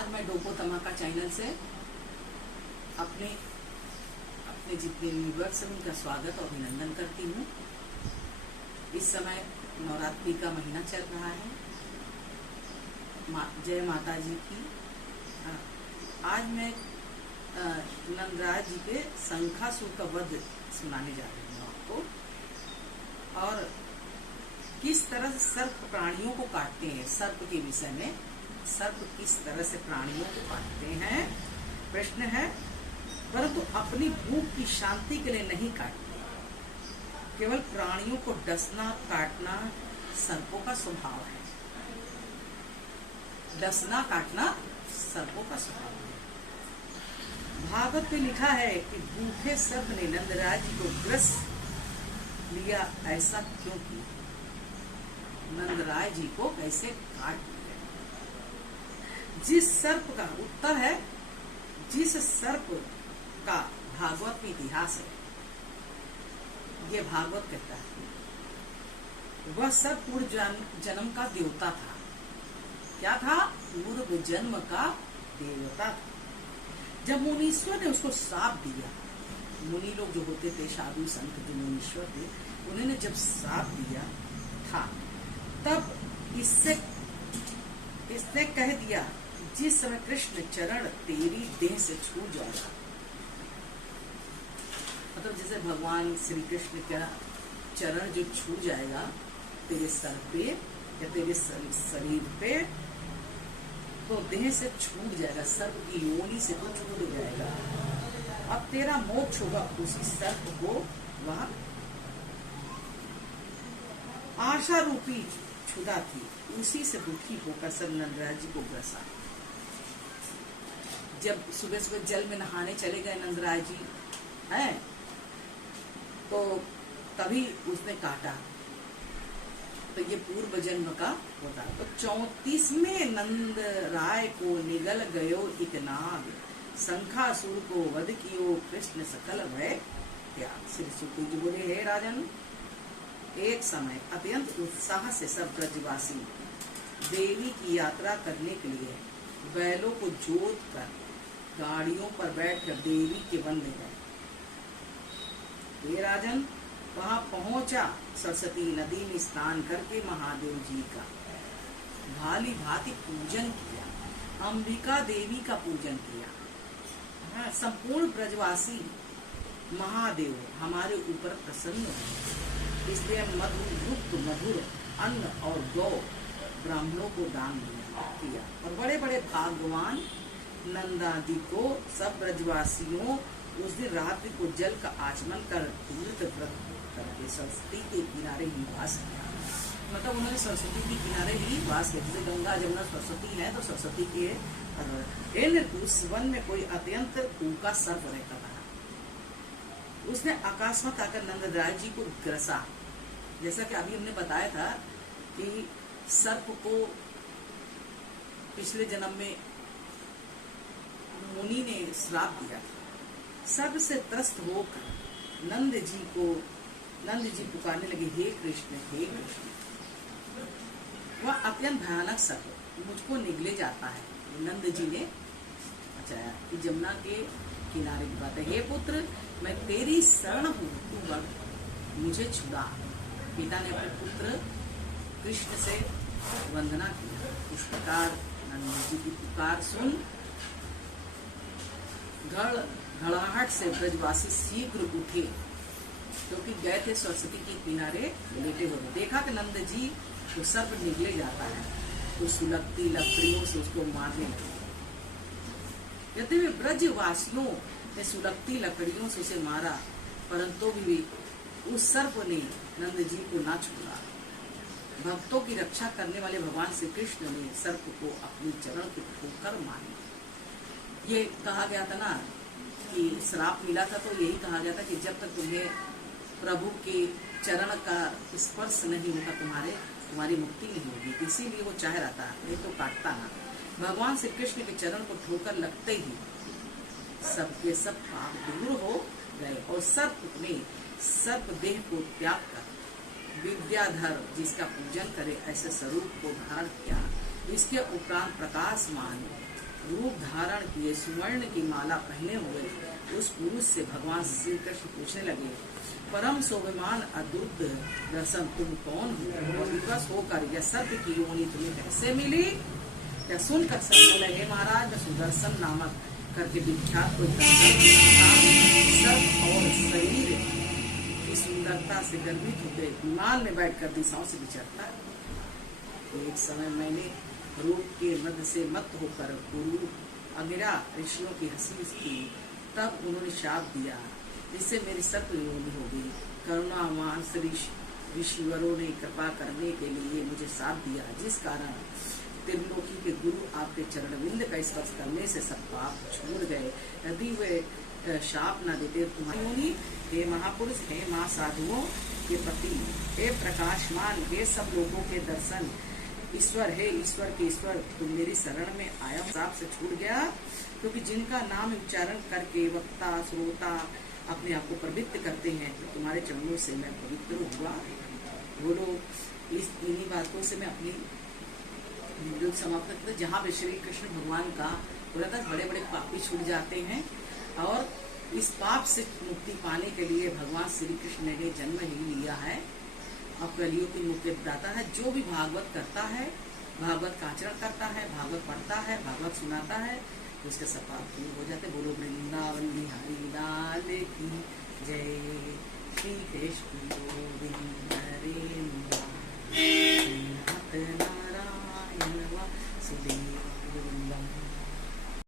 आज मैं डोको धमाका चैनल से अपने जितने व्यूअर्स हैं उनका स्वागत और अभिनंदन करती हूँ। इस समय नवरात्रि का महीना चल रहा है। जय माता जी की। आज मैं नंदराज जी के शंखासुर का वध सुनाने जा रही हूँ आपको, और किस तरह से सर्प प्राणियों को काटते हैं। सर्प के विषय में, सर्प किस तरह से प्राणियों को काटते हैं प्रश्न है, परंतु अपनी भूख की शांति के लिए नहीं काटते। केवल प्राणियों को डसना काटना सर्पों का स्वभाव है। डसना काटना सर्पों का स्वभाव है। भागवत में लिखा है कि भूखे सर्प ने नंदराज जी को ग्रस लिया, ऐसा क्यों किया? नंदराज जी को कैसे काट दिया? जिस सर्प का उत्तर है, जिस सर्प का भागवत में इतिहास है, ये भागवत कहता है वह सर्प पूर्व जन्म का देवता था। क्या था? पूर्व जन्म का देवता था। जब मुनीश्वर ने उसको श्राप दिया, मुनि लोग जो होते थे, साधु संत जो मुनीश्वर थे, उन्होंने जब श्राप दिया था, तब इसने कह दिया जिस समय कृष्ण चरण तेरी देह से छूट जाएगा, मतलब जैसे भगवान श्री कृष्ण का चरण जो छूट जाएगा तेरे सर पे या तेरे शरीर पे, तो देह से छूट जाएगा, सर्प की योनि से तो छूट जाएगा। अब तेरा मोक्ष होगा। उसी सर्प को वह आशा रूपी क्षुधा थी, उसी से दुखी होकर सब नंदराज जी को ग्रसा। जब सुबह सुबह जल में नहाने चले गए नंदराज जी हैं, तो तभी उसने काटा। तो ये पूर्व जन्म का होता। तो 34वें नंद राय को निगल गयो एक नाग, शंखासुर को वध कियो कृष्ण सकल भय त्याग। श्री सुखदेव जी बोले, हे राजन, एक समय अत्यंत उत्साह से सब ब्रजवासी देवी की यात्रा करने के लिए बैलों को जोत कर गाड़ियों पर बैठकर देवी के वन में गए। हे राजन, वहां पहुंचा सरस्वती नदी में स्नान करके महादेव जी का भाली भांति पूजन किया, अंबिका देवी का पूजन किया। संपूर्ण ब्रजवासी महादेव हमारे ऊपर प्रसन्न हुए, इसलिए मधुर अन्न और गौ ब्राह्मणों को दान किया। और बड़े बड़े भागवान नंदादि को सब ब्रजवासियों उस दिन रात्रि को जल का आचमन कर तीर्थ व्रत करके सरस्वती के किनारे ही वास किया। मतलब उन्होंने सरस्वती के किनारे ही वास किया। जैसे गंगा जमुना सरस्वती है, तो सरस्वती के उस वन में कोई अत्यंत ऊका सर्प रहता था। उसने अकस्मात आकर नंदराज जी को ग्रसा। जैसा कि अभी हमने बताया था कि सर्प को पिछले जन्म में मुनि ने श्राप दिया था। सर्प से त्रस्त होकर नंद जी पुकारने लगे, हे कृष्ण, हे कृष्ण। वह अत्यंत भयानक सर्प मुझको निगले जाता है। नंद जी ने बचाया कि जमुना के किनारे की बात है। हे पुत्र, मैं तेरी शरण हूँ, तू मुझे छुड़ा। पिता ने अपने पुत्र कृष्ण से वंदना किया। इस प्रकार नंद जी की पुकार सुन घड़ाहट से ब्रजवासी शीघ्र उठे, क्योंकि गए थे सरस्वती के किनारे लेटे हुए। देखा कि नंद जी को सर्प निगले जाता है, तो सुलगती लकड़ियों से उसको मारने लगे। यद्यपि ब्रजवासियों ने सुलगती लकड़ियों से उसे मारा, परंतु भी उस सर्प ने नंद जी को ना छोड़ा। भक्तों की रक्षा करने वाले भगवान श्री कृष्ण ने सर्प को अपनी चरण को ठोकर मारी। ये कहा गया था ना कि श्राप मिला था, तो यही कहा गया था कि जब तक तुम्हें प्रभु के चरण का स्पर्श नहीं होगा, तुम्हारी मुक्ति नहीं होगी। इसीलिए वो चाह रहा था, नहीं तो काटता ना। भगवान श्री कृष्ण के चरण को ठोकर लगते ही सबके सब पाप दूर हो गए, और सर्प ने सर्प देह को त्याग कर विद्याधर जिसका पूजन करे ऐसे स्वरूप को धारण किया। इसके उपरांत प्रकाशमान रूप धारण किए स्वर्ण की माला पहने हुए उस पुरुष से भगवान श्री कृष्ण पूछने लगे, परम शोभमान अद्भुत दर्शन तुम कौन हो और विवश होकर यह सर्प की योनि तुम्हें कैसे मिली? यह सुनकर सर्प बोले, हे महाराज, मैं सुदर्शन नामक करके विख्यात कोई सर्प और शरीर की सुंदरता से गर्वित होकर विमान में बैठकर दिशाओं से विचरता है। एक समय मैंने रूप के मध्य से मत होकर गुरु अंगिरा ऋषियों की हंसी की, तब उन्होंने शाप दिया जिससे मेरी सर्प योनि हो गई। करुणावान ऋषिवरों ने कृपा करने के लिए मुझे शाप दिया, जिस कारण त्रिलोकी के गुरु आपके चरणविंद का स्पर्श करने से सब पाप छूट गए। यदि वे शाप न देते तुम्हारी योनि, हे महापुरुष, हे माँ साधुओं के पति, हे प्रकाशमान, हे सब लोगों के दर्शन ईश्वर, हे ईश्वर के ईश्वर, तुम मेरी शरण में आया साप से छूट गया, क्योंकि जिनका नाम उच्चारण करके वक्ता श्रोता अपने आप को पवित्र करते हैं, तो तुम्हारे चरणों से मैं पवित्र हुआ। बोलो, इस इन्हीं बातों से मैं अपनी वीडियो समाप्त करते, जहाँ पे श्री कृष्ण भगवान का बोला था बड़े बड़े पापी छूट जाते हैं, और इस पाप से मुक्ति पाने के लिए भगवान श्री कृष्ण ने जन्म ही लिया है। अब कलियुग की मुक्ति दाता है। जो भी भागवत करता है, भागवत का आचरण करता है, भागवत पढ़ता है, भागवत सुनाता है, तो उसके सब पाप दूर हो जाते। बोलो वृंदावन बिहारी लाल की जय। श्री कृष्ण गोविंद हरे।